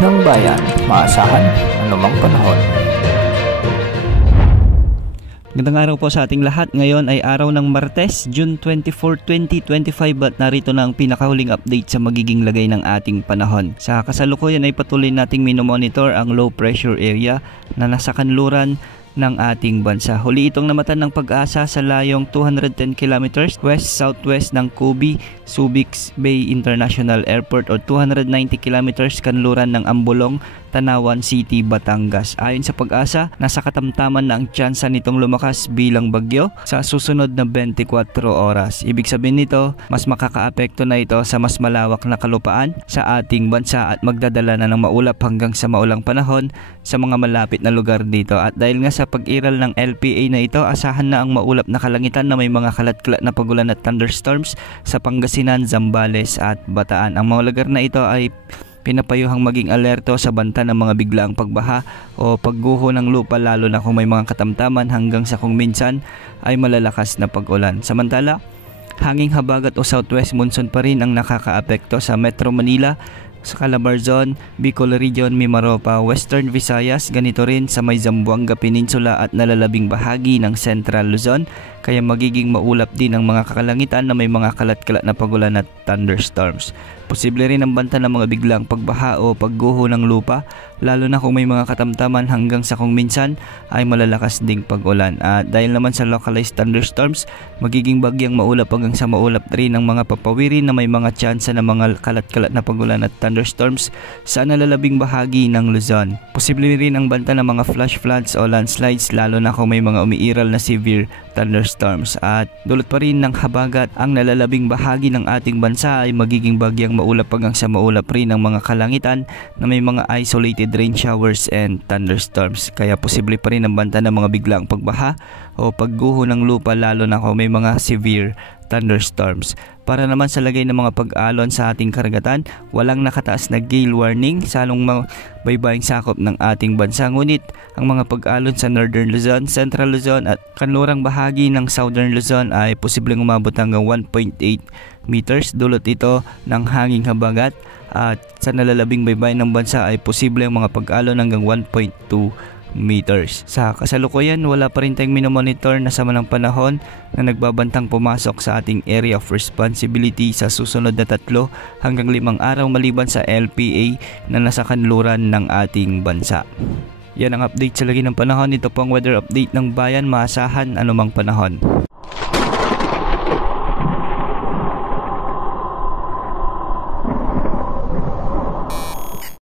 ng bayan, maasahan anumang panahon. Magandang araw po sa ating lahat. Ngayon ay araw ng Martes, June 24, 2025 at narito na ang pinakahuling update sa magiging lagay ng ating panahon. Sa kasalukuyan ay patuloy nating minomonitor ang low pressure area na nasa kanluran ng ating bansa. Huli itong namatan ng Pag-asa sa layong 210 kilometers west-southwest ng Kubi, Subic Bay International Airport o 290 kilometers kanluran ng Ambolong, Tanawan City, Batangas. Ayon sa Pag-asa, nasa katamtaman na ang tsansa nitong lumakas bilang bagyo sa susunod na 24 oras. Ibig sabihin nito, mas makakaapekto na ito sa mas malawak na kalupaan sa ating bansa at magdadala na ng maulap hanggang sa maulang panahon sa mga malapit na lugar dito. At dahil nga sa pag-iral ng LPA na ito, asahan na ang maulap na kalangitan na may mga kalat-kalat na pagulan at thunderstorms sa Pangasinan, Zambales at Bataan. Ang mga lugar na ito ay pinapayuhang maging alerto sa banta ng mga biglaang pagbaha o pagguho ng lupa, lalo na kung may mga katamtaman hanggang sa kung minsan ay malalakas na pag-ulan. Samantala, hanging habagat o southwest monsoon pa rin ang nakakaapekto sa Metro Manila, sa Calabarzon, Bicol Region, Mimaropa, Western Visayas, ganito rin sa may Zamboanga Peninsula at nalalabing bahagi ng Central Luzon, kaya magiging maulap din ang mga kakalangitan na may mga kalat-kalat na pagulan at thunderstorms. Posible rin ang banta ng mga biglang pagbaha o pagguho ng lupa, lalo na kung may mga katamtaman hanggang sa kung minsan ay malalakas ding pag-ulan. At dahil naman sa localized thunderstorms, magiging bagyang maulap hanggang sa maulap rin ang mga papawirin na may mga tsansa ng mga kalat-kalat na pagulan at thunderstorms sa nalalabing bahagi ng Luzon. Posible rin ang banta ng mga flash floods o landslides, lalo na kung may mga umiiral na severe thunderstorms. At dulot pa rin ng habagat ang nalalabing bahagi ng ating bansa ay magiging bagyang maulap hanggang sa maulap rin ang mga kalangitan na may mga isolated rain showers and thunderstorms. Kaya posible pa rin ang banta ng mga biglaang pagbaha o pagguho ng lupa, lalo na kung may mga severe thunderstorms. Para naman sa lagay ng mga pag-alon sa ating karagatan, walang nakataas na gale warning sa halong baybaying sakop ng ating bansa. Ngunit ang mga pag-alon sa Northern Luzon, Central Luzon at kanlurang bahagi ng Southern Luzon ay posibleng umabot hanggang 1.8 meters. Dulot ito ng hanging habagat at sa nalalabing baybayin ng bansa ay posible ang mga pag-alon hanggang 1.2 meters. Sa kasalukuyan, wala pa rin tayong minomonitor na sama ng panahon na nagbabantang pumasok sa ating area of responsibility sa susunod na 3 hanggang 5 araw maliban sa LPA na nasa kanluran ng ating bansa. Yan ang update sa lagi ng panahon. Ito po ang weather update ng bayan, maasahan anumang panahon.